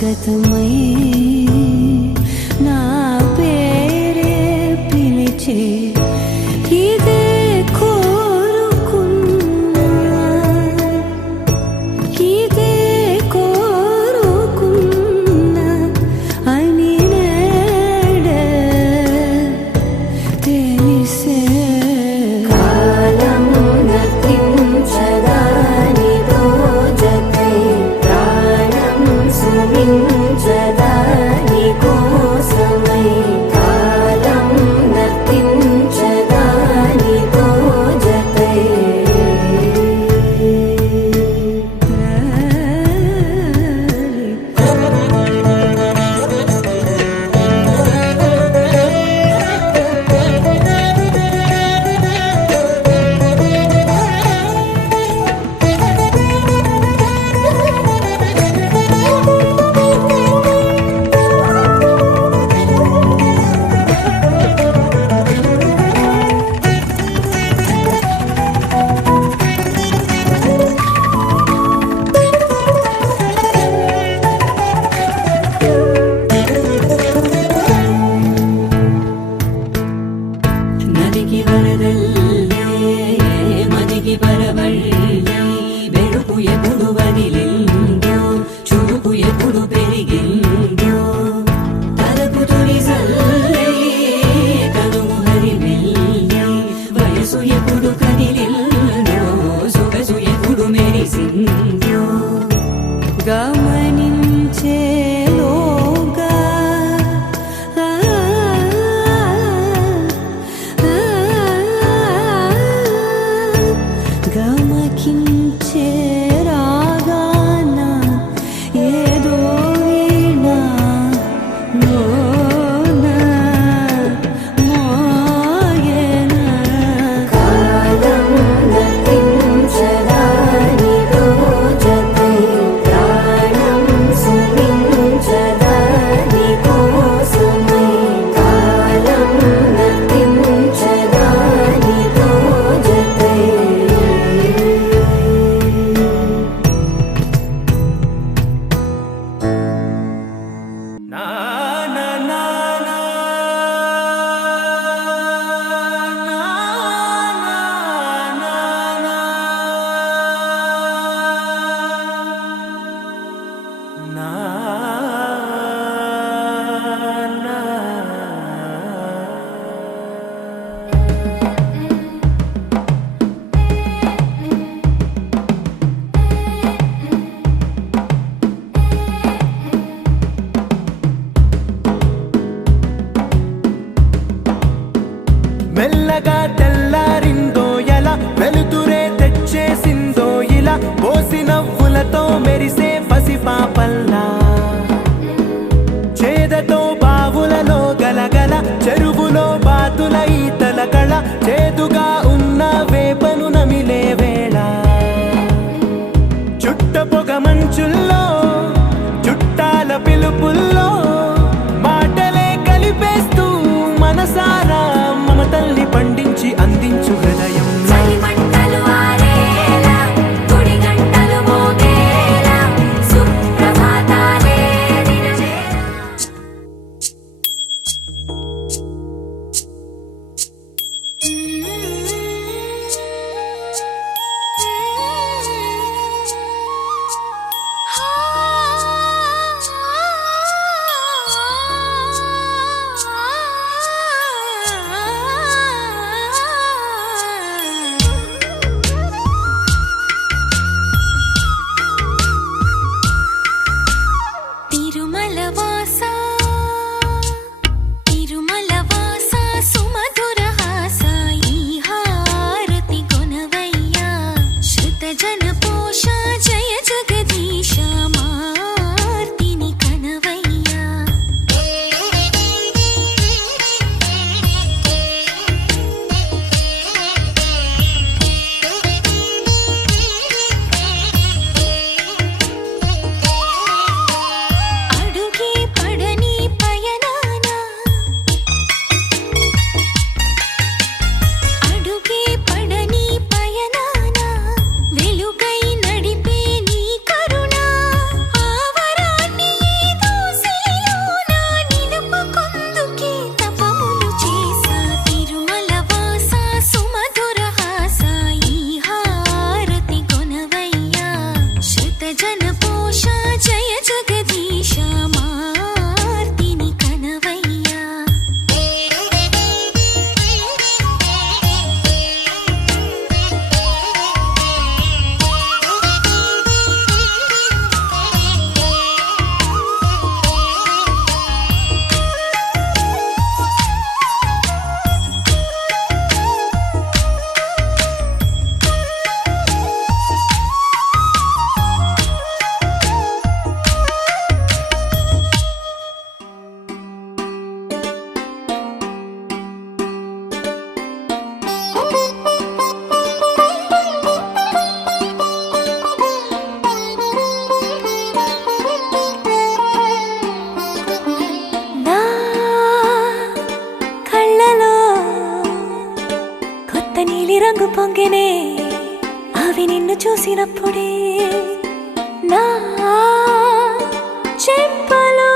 గతమై నా పేరే పిలిచే ఇదే కోరుకున్నా ఇదే కోరుకున్నా అని నేడే తెలిసే కాలం నతించదానిదో జతై ప్రాణం సుమించదాని కోసమై కాలం నతించదానిదో జతై నదికి వరదల్లే మదికి పరవళ్ళే వెలుపు ఎప్పుడు వదిలిందో చూపు ఎప్పుడు పెరిగిందో తలపు తొలి సల్లే కనుము హరిమెల్లే వయసు ఎప్పుడు కదిలిందో సొగసు ఎప్పుడు మెరిసిందో గమనించేలోగా గమకించే రాగాన ఏదో వీణా మోనా మోయేనా కాలం నతించదానిదో జతై ప్రాణం సుమించదాని కోసమై కాలం నతించదానిదో జతై మెల్లగా తెల్లారిందో ఎలా వెలుతురే తెచ్చేసిందో ఇలా పోసి నవ్వులతో మెరిసే పసిపాపల్లా చేదతో బావులలో గలగల చెరువులో బాతుల ఈతల కళ చేదుగా ఉన్న వేపను నమిలే వేళ చుట్ట పొగ మంచుల్లో చుట్టాల పిలుపుల్లో మాటలే కలిపేస్తూ మనసారా మమతల్ని పండించి అందించు హృదయం చలిమంటలు ఆరేలా గుడి గంటలు మోగేలా సుప్రభాతాలే దినవేళ వెలుగైన చూసినప్పుడే నా చెంపలో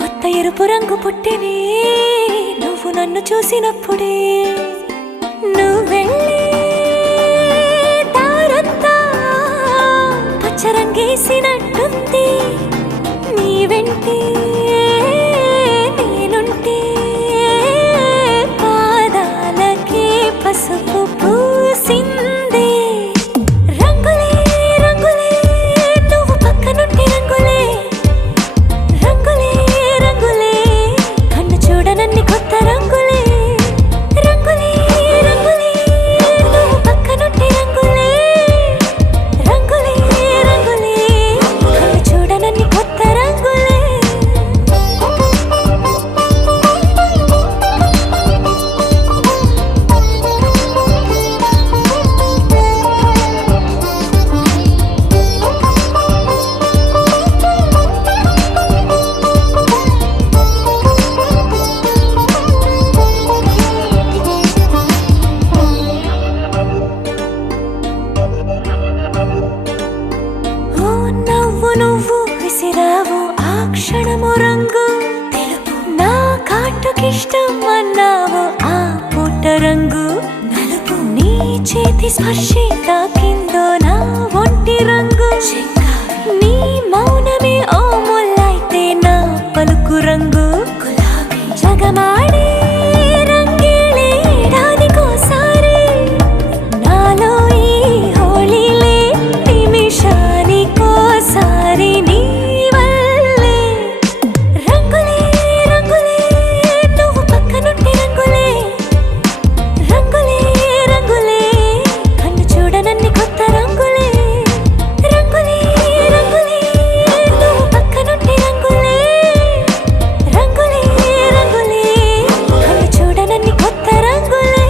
కొత్త ఎరుపు రంగు పుట్టినే నువ్వు నన్ను చూసినప్పుడే నువ్వు వెళ్ళే దారంతా పచ్చరంగేసినట్టుంది నీ వెంటే నేనుంటే పాదాలకే పసుపు పూసిందే రంగులే రంగులే నువ్వు పక్కనుంటే రంగులే రంగులే రంగులే కన్ను చూడనన్ని కొత్త రంగులే రంగులే రంగులే నువ్వు పక్కనుంటే రంగులే రంగులే రంగులే కన్ను చూడనన్ని కొత్త రంగులే ఓ నవ్వు నువ్వు విసిరావు ఆ క్షణము రంగు తెలుపు నా కాటుకిష్టం అన్నావు ఆ పుట్ట రంగు నలుపు నీ చేతి స్పర్శే తాకిందో నా ఒంటి రంగు నీ మౌనమే ఓ ముల్లైతే నా పలుకు రంగు గులాబీ జగమాడే రంగేళే ఏడాదికోసారి నాలో ఈ హోళీలే నిమిషానికోసారి నీ వల్లే రంగులే రంగులే నువ్వు పక్కనుంటే రంగులే రంగులే రంగులే కన్ను చూడనన్ని కొత్త రంగులే రంగులే రంగులే నువ్వు పక్కనుంటే రంగులే రంగులే రంగులే కన్ను చూడనన్ని కొత్త రంగులే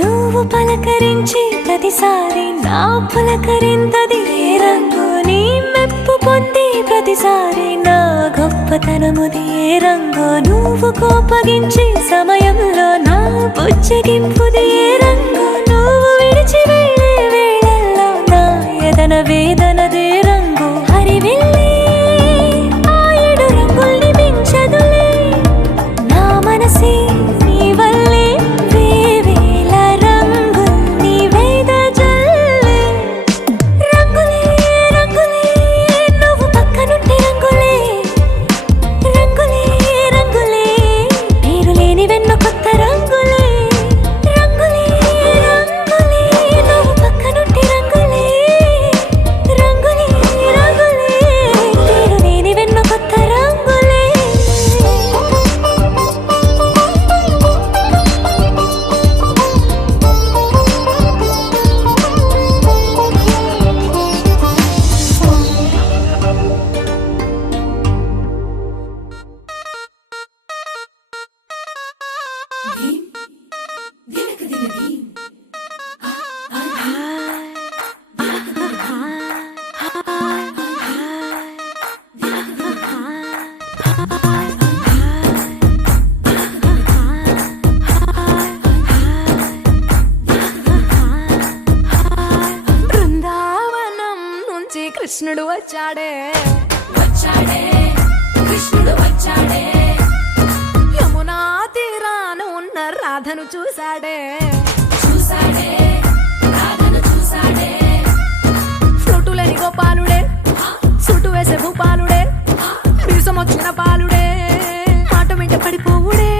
నువ్వు పలకరించి ప్రతిసారి నా పులకరింతది ఏ రంగు నీ మెప్పు పొంది ప్రతిసారి నా గొప్పతనముది ఏ రంగు నువ్వు కోపగించి సమయంలో నా బుజ్జగింపుది ఏ రంగు నువ్వు విడిచి వెళ్ళే వేళల్లో నా ఎదన వేదనదే రంగు హరివెళ్ళే ఆ ఏడు రంగుల్ని మించదులే నా మనసే నీ వల్లే వేవేల రంగుల్ని వెదజల్లే రంగులే రంగులే నువ్వు పక్కనుంటే రంగులే రంగులే రంగులే పేరు లేని వెన్న కొత్త రంగులే రంగులే రంగులే నువ్వు పక్కనుంటే రంగులే రంగులే రంగులే పేరు లేని వెన్న కొత్త రంగులే బృందావనం నుంచి కృష్ణుడు వచ్చాడే వచ్చాడే కృష్ణుడు వచ్చాడే యమునా తీరాన ఉన్న రాధను చూశాడే చూసాడే రాధను చూసాడే ఫ్లూటులేని గోపాలుడే సుటు వేసే భూపాలుడే మీసం వచ్చిన పాలుడే మాట వెంట పడిపోవుడే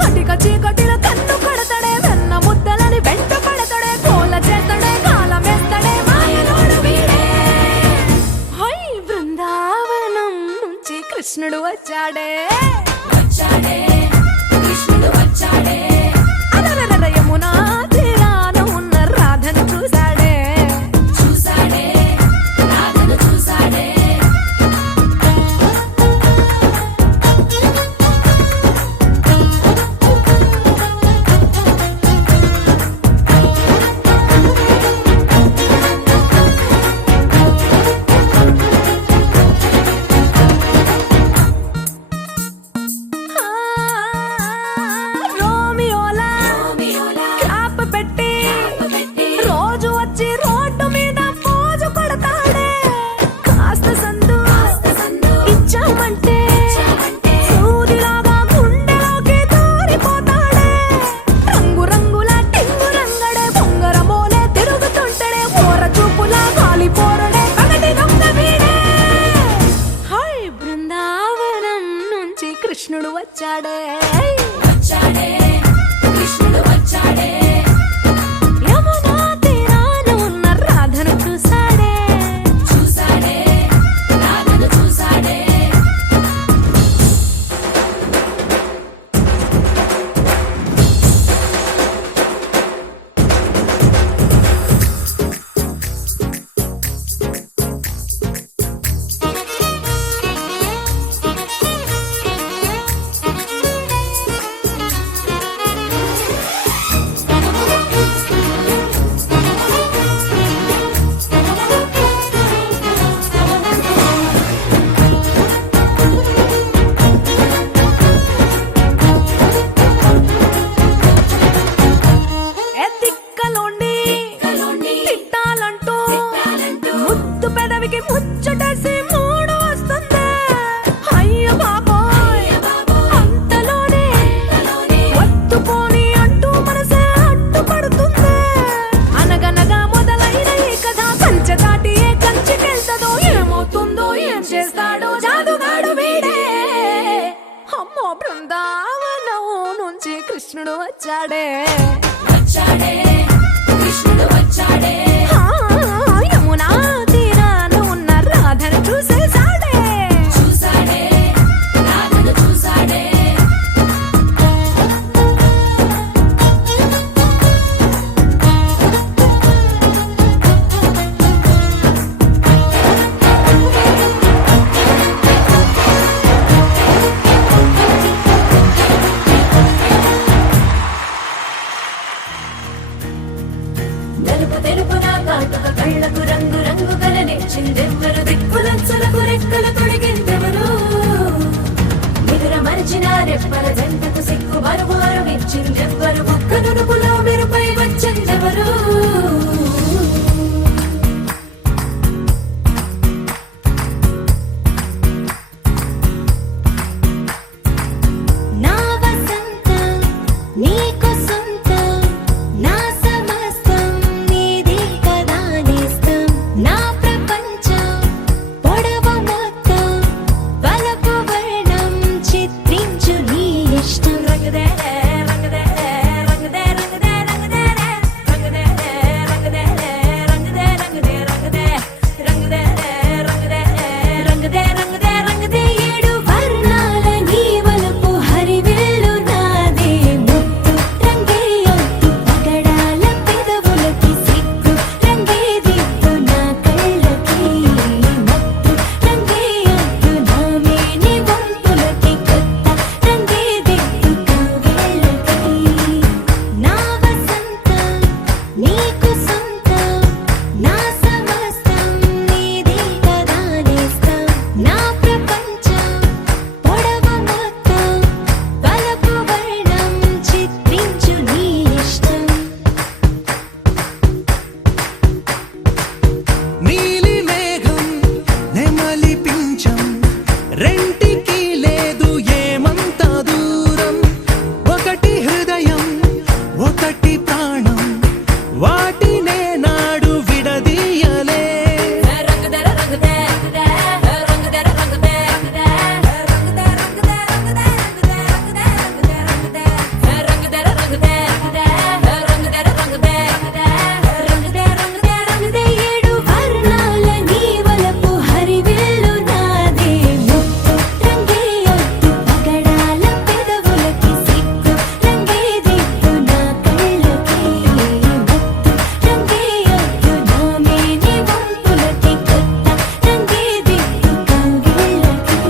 కటిక చీకటిలో కన్ను కొడతాడే వెన్న ముద్దలని వెంట పడతాడే కోల చేస్తాడే కాలం వేస్తాడే మాయలోడు వీడే హై బృందావనం నుంచి కృష్ణుడు వచ్చాడే వచ్చాడే కృష్ణుడు వచ్చాడే అలరల యమునా తీరాన ఉన్న చూసాడే వచ్చాడే కృష్ణుడు వచ్చాడే ఆ, యమునా తీరాన ఉన్న రాధను చూసేసాడే చూసాడే రాధను చూసాడే నలుపు తెలుపున కాటుక కళ్ళకు రంగు రంగు కలనిచ్చిందెవ్వరు దిక్కులంచులకు రెక్కలు తొడిగిందెవరు నిదుర మరిచిన రెప్పల జంటకు సిగ్గు మరుమారు ఇచ్చిందెవ్వరు ఒక్క నునుపులో మెరుపై వచ్చిందెవరు నా వసంతం నీకు సొంతం నా సమస్తం నీదే కదా నేస్తం నా ప్రపంచం పొడవు మొత్తం వలపు వర్ణం చిత్రించు నీ ఇష్టం రంగదే రంగదే రంగదే రంగదే రంగదే రంగదే రంగదే రంగదే రంగదే రంగదే రంగదే రంగదే రంగదే రంగదే రంగదే ఏడు వర్ణాల నీ వలపు హరివిల్లు నాదే ముత్తు రంగే ఒత్తు పగడాల పెదవులకి సిగ్గు రంగే దిద్దు నా కళ్ళకి మత్తు రంగే ఒత్తు నా మేని వంపులకి కొత్త రంగే దిద్దు కౌగిళ్ళకి నా వసంతం నీకు సొంతం నా సమస్తం నీదే కదా నేస్తం నా ప్రపంచం పొడవు మొత్తం వలపు వర్ణం చిత్రించు నీ ఇష్టం నీలి మేఘం నెమలి పించం రెంటికి లేదు ఏమంత దూరం ఒకటి హృదయం ఒకటి ప్రాణం వాటినే నాడు విడదీయలే రంగదే రంగదే రంగదే రంగదే రంగదే రంగదే రంగదే రంగదే రంగదే రంగదే రంగదే ఏడు వర్ణాల నీ వలపు హరివిల్లు నాదే ముత్తు రంగే ఒత్తు పగడాల పెదవులకి సిగ్గు రంగే దిద్దు నా కళ్ళకి మత్తు రంగే ఒత్తు నా మేని వంపులకి కొత్త రంగే దిద్దు కౌగిళ్ళకి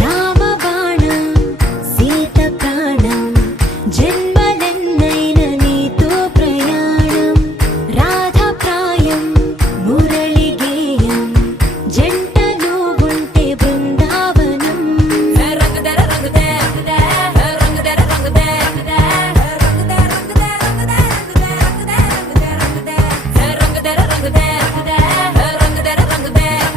రామబాణం సీత ప్రాణం జన్మలెన్నైన నీతో ప్రయాణం రాధా ప్రాయం మురళి గేయం జంటలో ఉంటే బృందావనం రంగదే రంగదే రంగదే రంగదే రంగదే రంగదే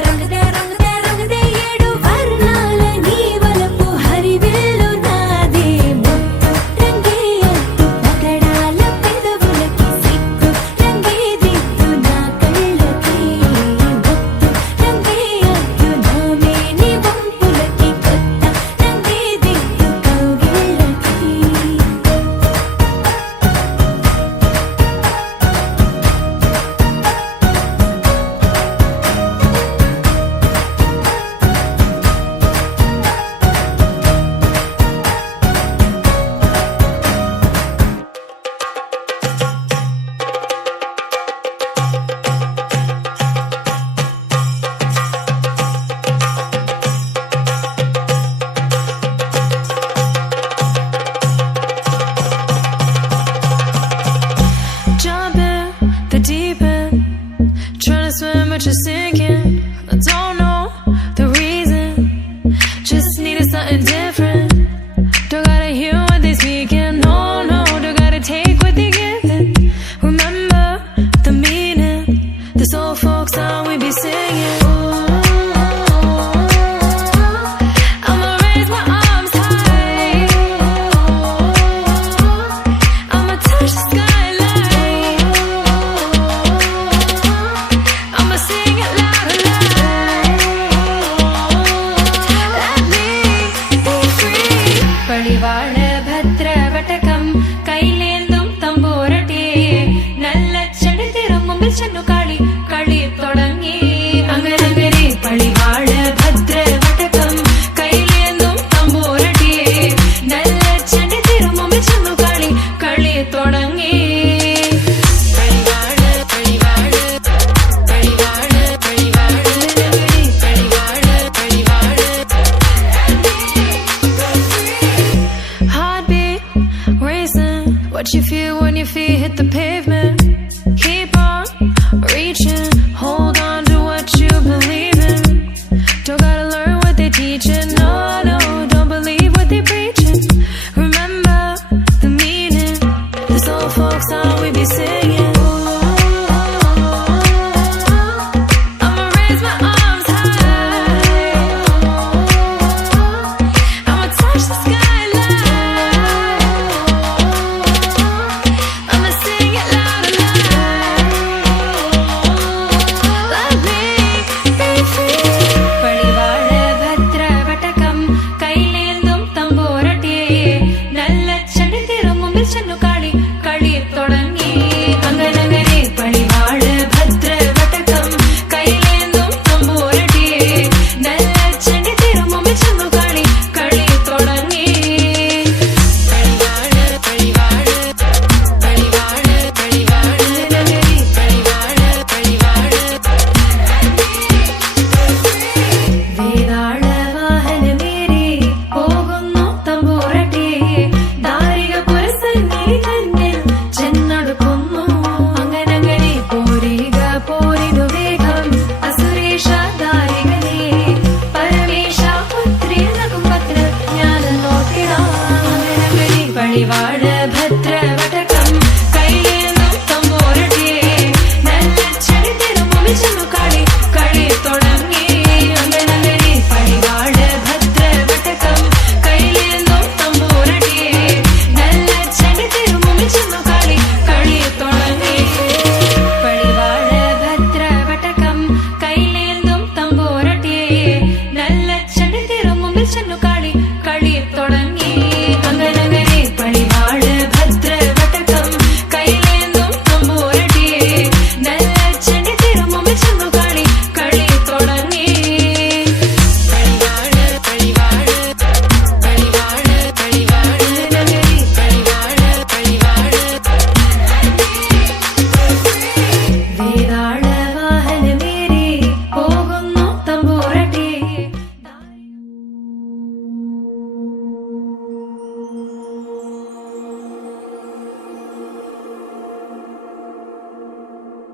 రంగదే రంగదే రంగదే ఏడు వర్ణాల నీ వలపు హరివిల్లు నాదే ముత్తు రంగే ఒత్తు పగడాల పెదవులకి సిగ్గు రంగే దిద్దు నా కళ్ళకి మత్తు రంగే ఒత్తు నా మేని వంపులకి కొత్త రంగే దిద్దు కౌగిళ్ళకి Jumping the deep end, trying to swim but you're sinking. I don't know the reason, just needed something different. Don't gotta hear what they speaking, no, no. Don't gotta take what they give.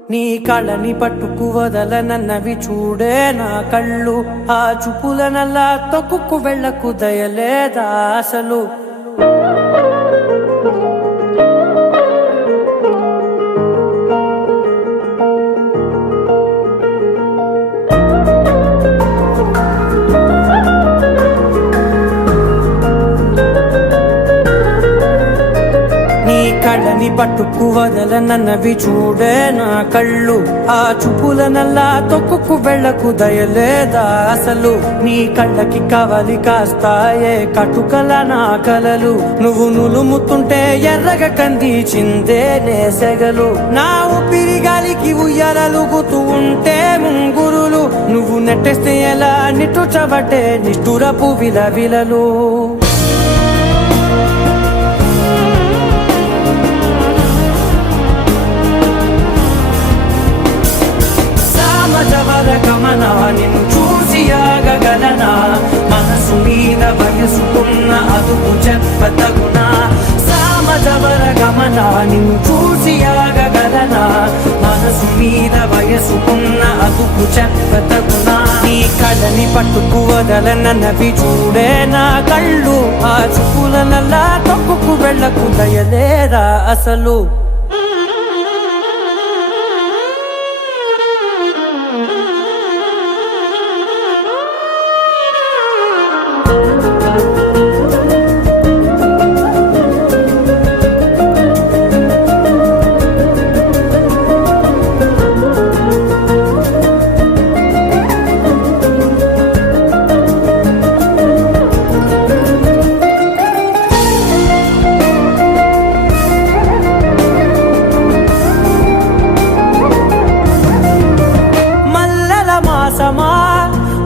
నీ కళ్ళని పట్టుకు వదలనన్నవి చూడే నా కళ్ళు ఆ చూపులనల్లా తొక్కుకు వెళ్ళకు దయలేదా అసలు కళ్ళని పట్టుకు వదలనన్నవి చూడే నా కళ్ళు ఆ చూపులనల్లా తొక్కుకు వెళ్ళకు దయలేదా అసలు నీ కళ్ళకి కవలి కాస్తాయే కటుకల నా కలలు నువ్వు నులుముతుంటే ఎర్రగా కందిచిందే నేసెగలు నా ఊపిరి గాలికి ఉయ్యాలలుగుతూ ఉంటే ముంగురులు నువ్వు నెట్టేస్తే ఎలా నిట్టుచబట్టే నిష్ఠురపు విలవిలలు గమనా నిన్ను చూసి ఆగగలనా మనసు మీద వయసుకున్న అదుపు చెప్పతగునా సామజవర గమనా నిన్ను చూసి ఆగగలనా మనసు మీద వయసుకున్న అదుపు చెప్పతగునా నీ కళ్ళని పట్టుకు వదలనన్నవి చూడే నా కళ్ళు ఆ చూపులనల్లా తొక్కుకు వెళ్ళకు దయలేరా అసలు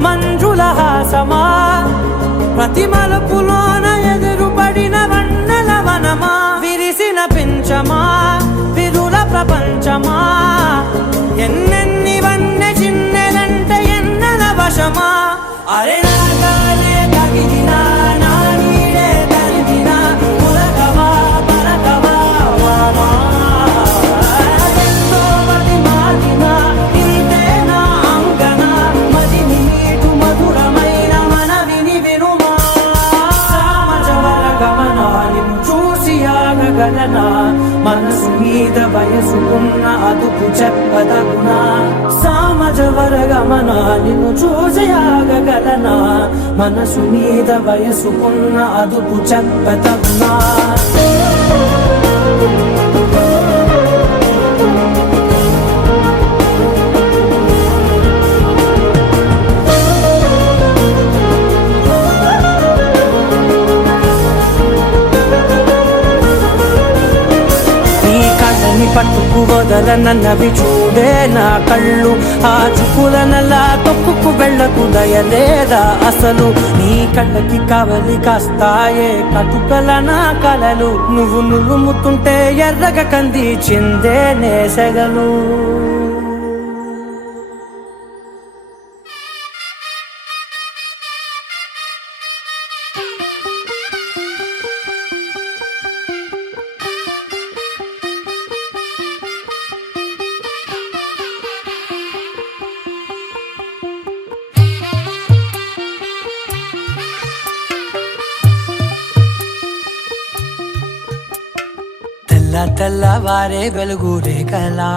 మంజుల హాసమా ప్రతి మలుపులోన ఎదురుపడిన వన్నెల వనమా విరిసిన పించమా విరుల ప్రపంచమా ఎన్నెన్ని వన్నె చిన్నెలంటే ఎన్నెల వశమా అరే నాగాలే తగిలినా నా నీడే తరిమినా పులకవా పలకవా వామా మనసు మీద వయసుకున్న అదుపు చెప్పదగునా సామజవర గమనా నిన్ను చూసి ఆగగలనా మనసు మీద వయసుకున్న అదుపు చెప్పదగునా పట్టుకు వదలనన్నవి చూడే నా కళ్ళు ఆ చూపులనల్లా తొక్కుకు వెళ్ళకు దయలేదా అసలు నీ కళ్ళకి కవలి కాస్తాయే కటుకల నా కలలు నువ్వు నులుముతుంటే ఎర్రగా కందిచిందే నేసెగలు తెల్లవారే వెలుగు రేఖలా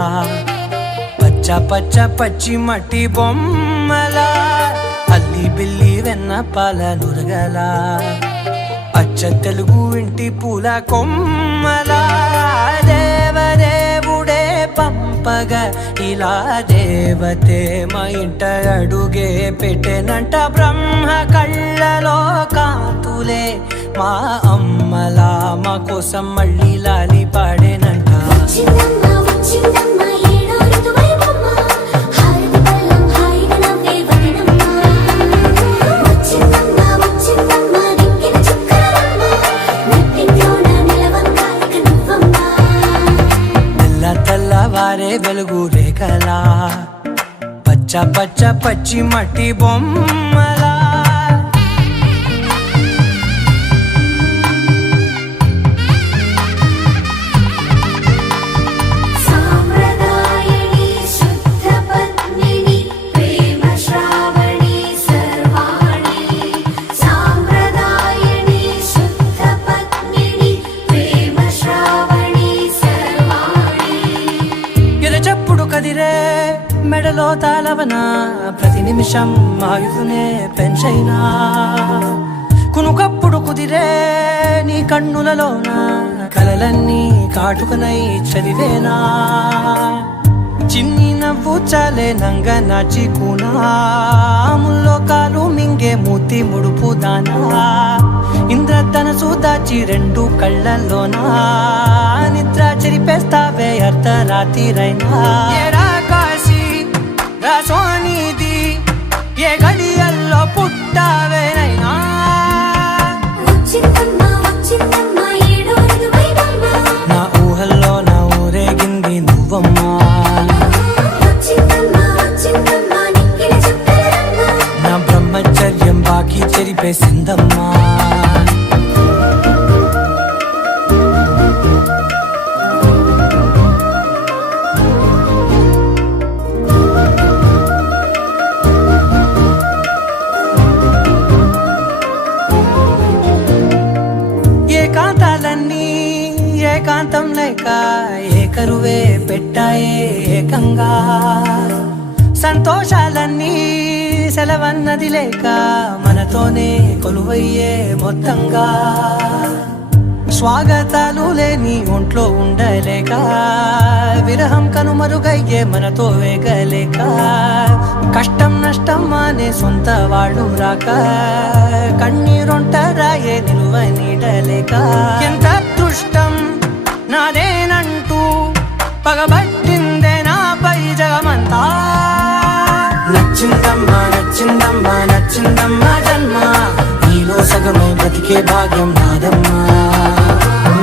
పచ్చ పచ్చ పచ్చి మట్టి బొమ్మలా అల్లి బిల్లి వెన్న పాల నురగలా అచ్చ తెలుగు ఇంటి పూల కొమ్మలా దేవదేవుడే పంపగా ఇలా దేవతే మా ఇంట అడుగే పెట్టెనంట బ్రహ్మ కళ్ళలో కాంతులే మా అమ్మలా మా కోసం మళ్ళీ లాలి పాడేనంట తెల్లవారే వెలుగు రేఖలా పచ్చ పచ్చ పచ్చి మట్టి బొమ్మలా కదిరే మెడలో తాళవన ప్రతి నిమిషం ఆయుధునే పెంచైనా కునుకప్పుడు కుదిరే నీ కన్నులలోన కలలన్నీ కాటుకనై చదివేనా చిన్ని నవ్వు చాలే నంగ నాచి కూనాముల్లో కాలు మింగే మూతి ముడుపు దానా ఇంద్రధనసు దాచి రెండు కళ్ళల్లోనా నిద్ర చెరిపేస్తావే అర్ధరాత్రిరైనా ఏరా కాశీ రా సోనిది ఏ గడియల్లో పుట్టావేనైనా వచ్చిందమ్మా వచ్చిందమ్మా ఏడో ఋతువైవమ్మా నా ఊహల్లో నా ఊరేగింది నువ్వమ్మా వచ్చిందమ్మా వచ్చిందమ్మా నిక్కిన చుక్కలమ్మా నా బ్రహ్మచర్యం బాకీ చెరిపేసిందమ్మా ఏకాంతాలన్నీ ఏకాంతం లేక ఏకరువే పెట్టాయే ఏకంగా సంతోషాలన్నీ సెలవన్నది లేక మనతోనే కొలువయ్యే మొత్తంగా స్వాగతాలు లేని ఒంట్లో ఉండలేక విరహం కనుమరుగయ్యే మనతో వేగలేక కష్టం నష్టం అనే సొంత వాళ్ళు రాక కన్నీరొంటరాయే నిలువ నీడలేక ఎంత అదృష్టం నాదేనంటూ పగబట్టిందే నాపై జగమంతా నచ్చిందమ్మా నచ్చిందమ్మా నచ్చిందమ్మా జన్మ నీలో సగమై బ్రతికే భాగ్యం నాదమ్మా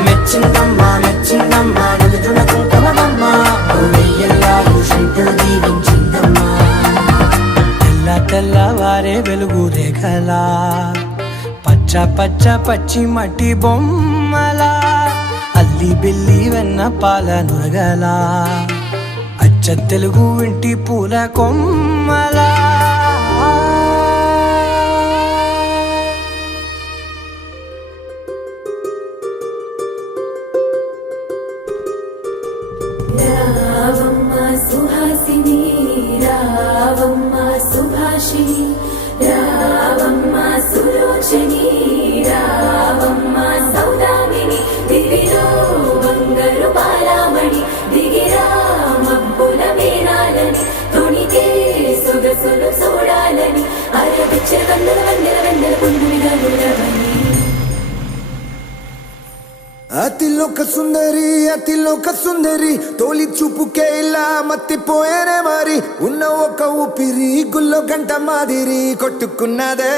మెచ్చిందమ్మా మెచ్చిందమ్మా నలుదున కుంకుమమ్మా వెయ్యల్లాలు శంకులు దీవించిందమ్మా తెల్ల తెల్లవారే వెలుగు రేఖలా పచ్చ పచ్చ పచ్చి మట్టి బొమ్మలా అల్లి బిల్లి వెన్న పాల నురగలా అచ్చ తెలుగు ఇంటి పూల కొమ్మలా రావమ్మా సుహాసిని రావమ్మా సుభాషిణి రావమ్మా సులోచని రావమ్మా సౌదామిని దివిలో బంగారు బాలామణి దిగిరా మబ్బుల మేనాలని తొణికే సొగసులు చూడాలని అరవిచ్చ వందల వందల వందల పుండునిగా నురవని అతిలోక సుందరి తోలి చూపుకే ఇలా మత్తిపోయేనే మరి ఉన్న ఒక ఊపిరి గుల్లో గంట మాదిరి కొట్టుకున్నదే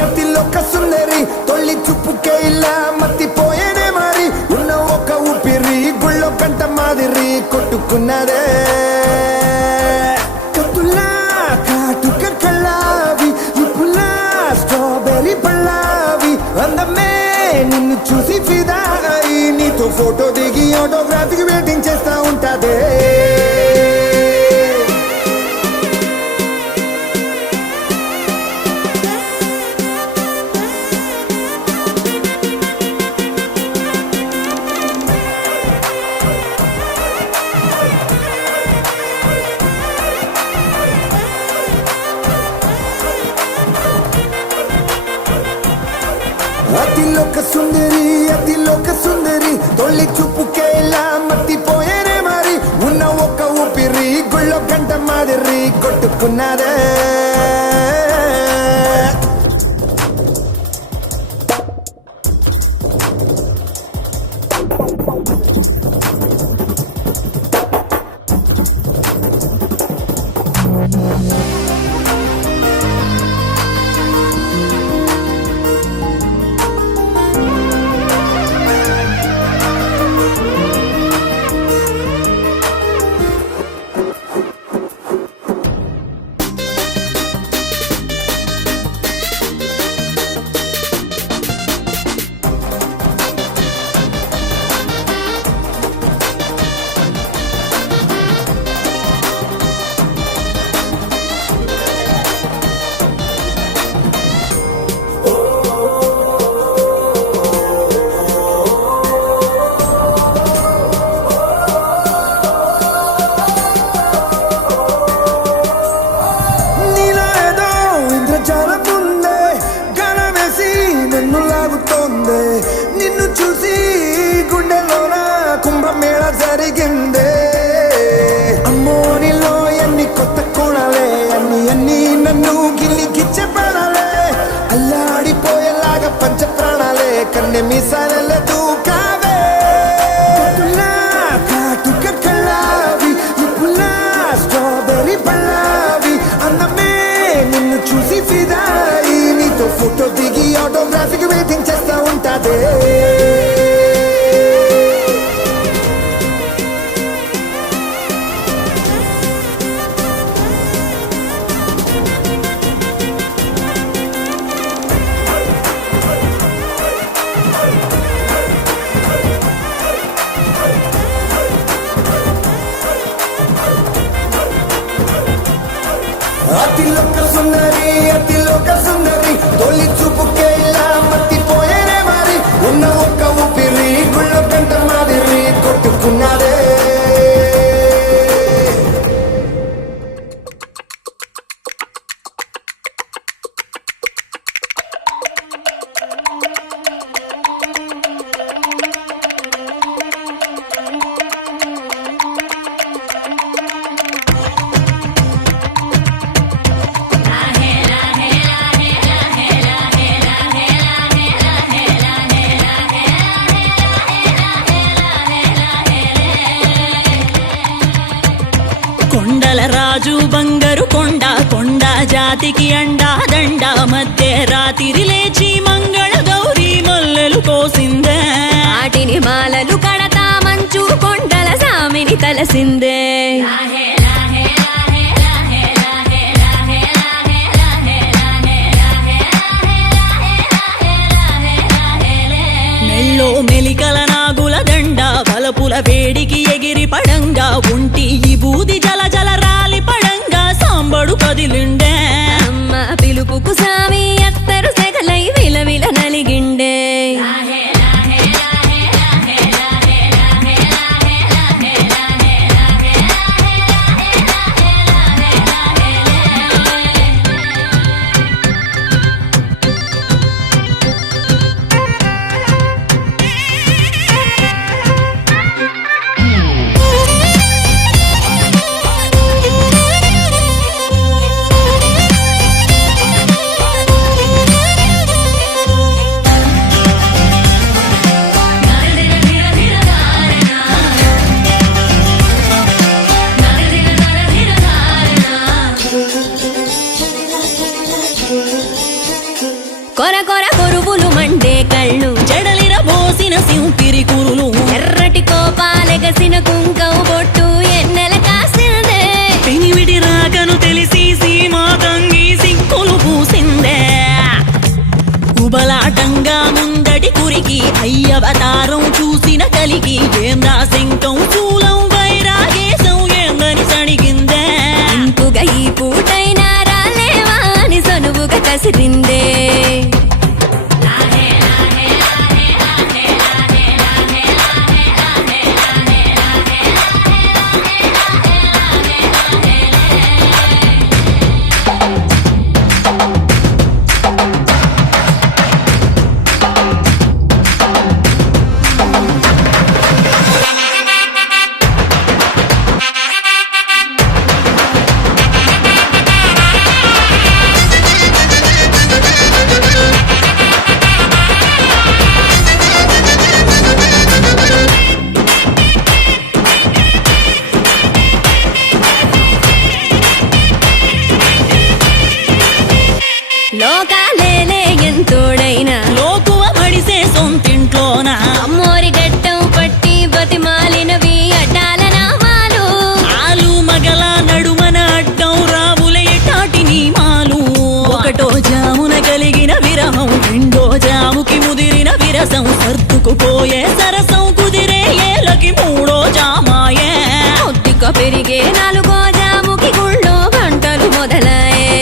అతిలోక సుందరి తొలి చూపుకే ఇలా మత్తిపోయేనే మరి ఉన్న ఒక ఊపిరి గుళ్ళో గంట మాదిరి కొట్టుకున్నదే కత్తులా కాటుక కళ్ళావి ఇప్పులా స్ట్రాబెర్రీ పళ్ళావి అందమే నిన్ను చూసి ఫిదా అయి నీతో ఫోటో దిగి ఆటోగ్రాఫీకి వెయిటింగ్ చేస్తా ఉంటాదే అతిలోక సుందరి తొలి చూపుకే ఇలా మత్తిపోయేనే మరి ఉన్న ఒక ఊపిరి గుళ్ళో గంట మాదిరి కొట్టుకున్నదే అతిలోక సుందరి తొలి చూపుకే ఇలా మత్తిపోయేనే మరి ఉన్న ఒక్క ఊపిరి గుళ్ళో గంట మాదిరి కొట్టుకున్నారే కొండల రాజు బంగారు కొండ కొండ జాతికి అండా దండ మధ్య రాత్రి లేచి మంగళ గౌరీ మల్లెలు కోసిందే వాటిని మాలలు కడతా మంచు కొండల సామిని తలసిందే మెల్లో మెలికల నాగుల దండ బలపుల వేడికి ఎగిరి పడంగా ఉంటి ఈ బూది జల జల రాలి పడంగా సాంబడు కదిలిండే అమ్మ పిలుపుకు సామి అత్తరు సెగలై విలవిల నలిగిండే కొర కొర కొరువులు మండే కళ్ళు జడలిర బోసిన సింపిరి కురులు ఎర్రటి కోపాలెగసిన కుంకం బొట్టు ఎన్నెల కాసిందే పెనివిడి రాకను తెలిసి సీమా తంగి సిక్కులు పూసిందే ఉబలాటంగా ముందటి కురికి అయ్యవతారం చూసిన కలిగి ఏందా శంకం చూలం వైరాగేశం ఏందని సణిగిందే ఇంపుగా ఈ పూటైనా రాలేవా అని సనువుగా కసిరిందే లోకాలేలే ఎంతోడైనా లోకువ మడిసే సొంతింట్లోన అమ్మోరి గట్టం పట్టి బతిమాలినవి అడ్డాల నామాలు ఆలు మగల నడుమన అడ్డం రావులే టాటి నీమాలు ఒకటో జామున కలిగిన విరహం రెండో జాముకి ముదిరిన విరసం సర్దుకుపోయే సరసం కుదిరే ఏలకి మూడో జామాయే ఒత్తిక పెరిగే నాలుగో జాముకి గుళ్ళో గంటలు మొదలయ్యే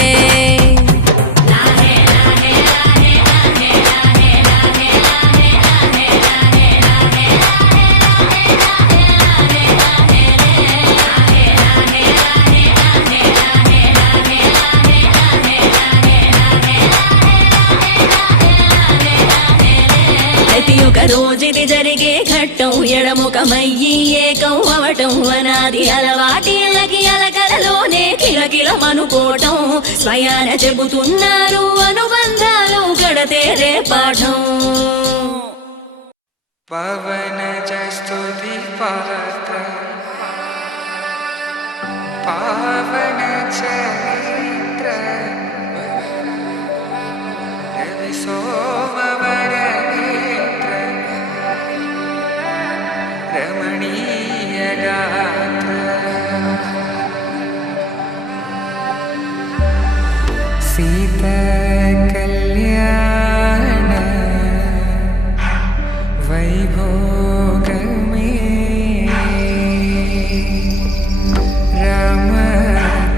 ప్రతి ఒక్క రోజుది జరిగే ఘట్టం ఎడముఖమయ్యి ఏకం అవటం అనాది అలవాటిళ్ళకి అలకలలోనే కిలకిలమనుకోవటం స్వయాన చెబుతున్నారు అనుబంధాలు గడతేరే పాఠం పవన జస్తుతి పాత్ర పావన చరిత్ర రవి సోమవర నేత్ర రమణీయ గాత్ర సీత కళ్యాణ వైభోగమే రామ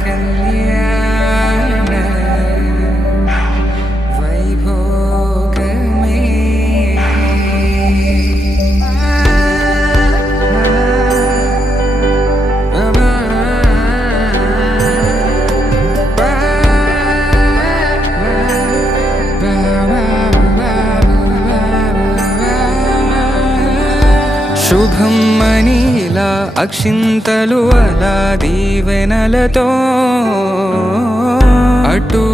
కళ్యాణ అక్షింతలు అలా దీవెనలతో అటు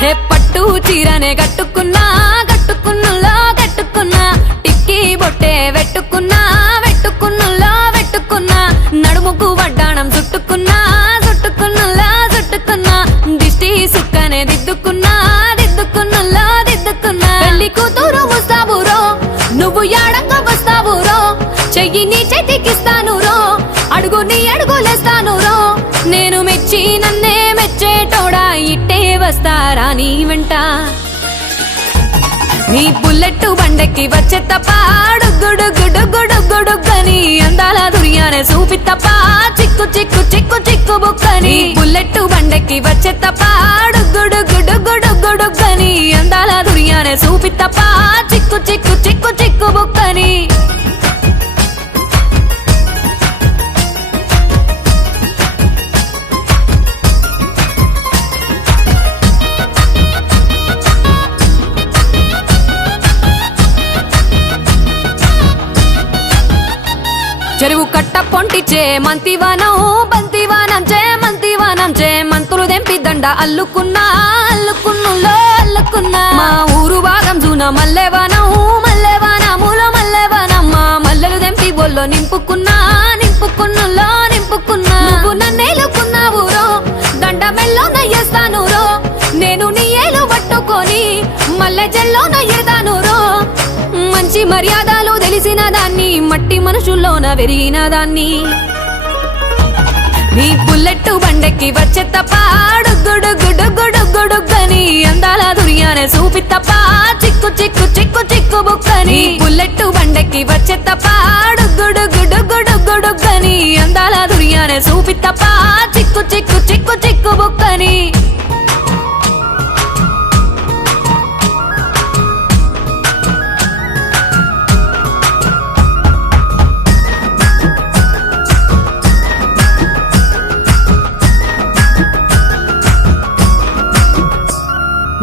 హే పట్టు చీరనే కట్టుకున్నా కట్టుకున్నులో కట్టుకున్నా టిక్కీ బొట్టే వెట్టుకున్నా వెట్టుకున్నులో వెట్టుకున్నా నడుముకు వడ్డాణం చుట్టుకున్నా చుట్టుకున్నులో చుట్టుకున్నా దిష్టి సుక్కనే దిద్దుకున్నా దిద్దుకున్నులో దిద్దుకున్నా పెళ్లి కూతురు ముస్తాబురో నువ్వు యాడంగా వస్తావురో చెయ్యి నీ చేతికిస్తాను రో అడుగు నీ అడుగులేస్తాను రో నేను మెచ్చి నన్నే మెచ్చేటోడా ఇట్టే వస్తారా నీ వెంట నీ బుల్లెట్ బండెక్కి వచ్చే తప్ప గుడుగుడుగుడుగుడుగుడుగని అందాల దుర్యానే చూపి తప్ప చిక్కు చిక్కు చిక్కు చిక్కు బుక్కని బుల్లెట్ బండెక్కి వచ్చే తప్ప గుడుగుడుగుడుగుడుగని అందాల దుర్యానే చూపి తప్ప చిక్కు చిక్కు చిక్కు చిక్కు బుక్కని చెరువు కట్ట పొంటిచే మంతివానం బంతివానం చే మంతివానం చే మంతులు దెంపి దండ అల్లుకున్నా అల్లుకున్నులో అల్లుకున్నా మా ఊరు భాగం జూన మల్లెవానం మల్లెవానములో మల్లెవానం మా మల్లెలు దెంపి బొల్లో నింపుకున్నా నింపుకున్నులో నింపుకున్నా నువ్వు నన్నేలుకున్నావు రో దండ మెల్లో నయ్యేస్తాను రో నేను నీ ఏలు పట్టుకొని మల్లె జల్లో నయ్యేదాను రో మంచి మర్యాదలు తెలిసిన దాన్ని మట్టి మనుషుల్లోన వెరిగిన దాన్ని నీ బుల్లెట్ బండెక్కి వచ్చే తప్ప గుడుగుడుగుడుగుడుగని అందాల దుర్యానే చూపి తప్ప చిక్కు చిక్కు చిక్కు చిక్కు బుక్కని బుల్లెట్ బండెక్కి వచ్చే తప్ప గుడుగుడుగుడుగుడుగని అందాల దుర్యానే చూపి తప్ప చిక్కు చిక్కు చిక్కు చిక్కు బుక్కని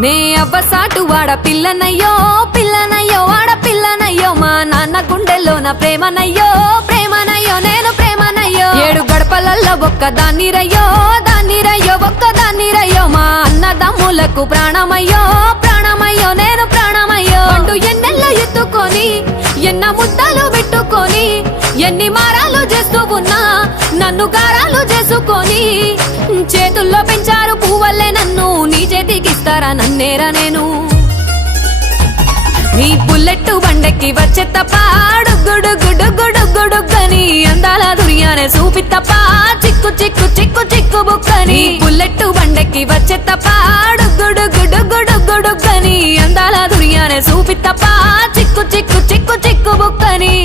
నే అవ్వసాటు వాడ పిల్లనయ్యో పిల్లనయ్యో వాడ పిల్లనయ్యో మా నాన్న గుండెల్లోన ప్రేమనయ్యో ప్రేమనయ్యో నేను ప్రేమనయ్యో 7 గడపలల్లో ఒక్క దాన్ని రయ్యో ఒక్క దాన్ని రయ్యో మా అన్నదమ్ములకు ప్రాణమయ్యో ప్రాణమయ్యో నేను ప్రాణమయ్యో అంటూ ఎన్నెల్లో ఎత్తుకొని ఎన్న ముద్దలు పెట్టుకొని ఎన్ని మారాలు చేస్తూ ఉన్నా నన్ను గారాలు చేసుకొని చేతుల్లో పెంచారు పువ్వల్లే నన్ను నీ చేతికిస్తారా నన్నేరా నేను నీ బుల్లెట్ బండెక్కి వచ్చే తప్ప గుడుగుడుగుడుగుడుగని అందాల దుర్యానే చూపి తప్ప చిక్కు చిక్కు చిక్కు చిక్కు బుక్కని బుల్లెట్ బండెక్కి వచ్చే తప్ప గుడుగుడుగుడుగుడుగని అందాల దుర్యానే చూపి తప్ప చిక్కు చిక్కు చిక్కు చిక్కు బుక్కని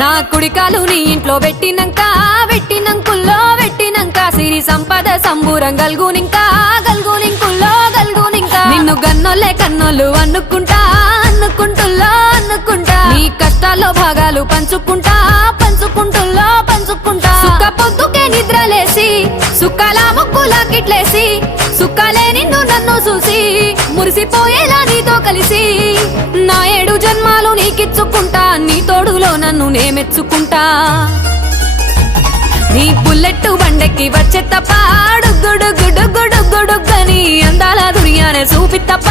నా కుడికాలు నీ ఇంట్లో పెట్టినంక సిరి సంపద సంబూరం గల్గునింకా నిన్ను గన్నోలే కన్నోలు అనుకుంటా నీ కష్టాల్లో భాగాలు పంచుకుంటా పొద్దుకే నిద్రలేసి సుక్కల ముక్కులా కిట్లేసి సుక్కలే నిన్ను నన్ను చూసి మురిసిపోయేలా నీతో కలిసి నా 7 జన్మాలు నీకిచ్చుకుంటా నీ తోడులో నన్ను నేమెచ్చుకుంటా నీ బుల్లెట్టు బండెక్కి వచ్చే తప్ప డుగ్గుడుగ్గుడుగ్గుడుగ్గుడుగ్గని అందాల దునియానే చూపి తప్ప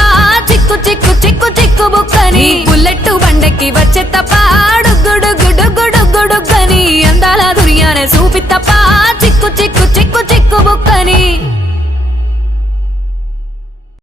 చిక్కు చిక్కు చిక్కు చిక్కు బుక్కని బుల్లెట్టు బండెక్కి వచ్చే తప్ప డుగ్గుడుగ్గుడుగ్గుడుగ్గుడుగ్గని అందాల దునియానే చూపి తప్ప చిక్కు చిక్కు చిక్కు చిక్కు బుక్క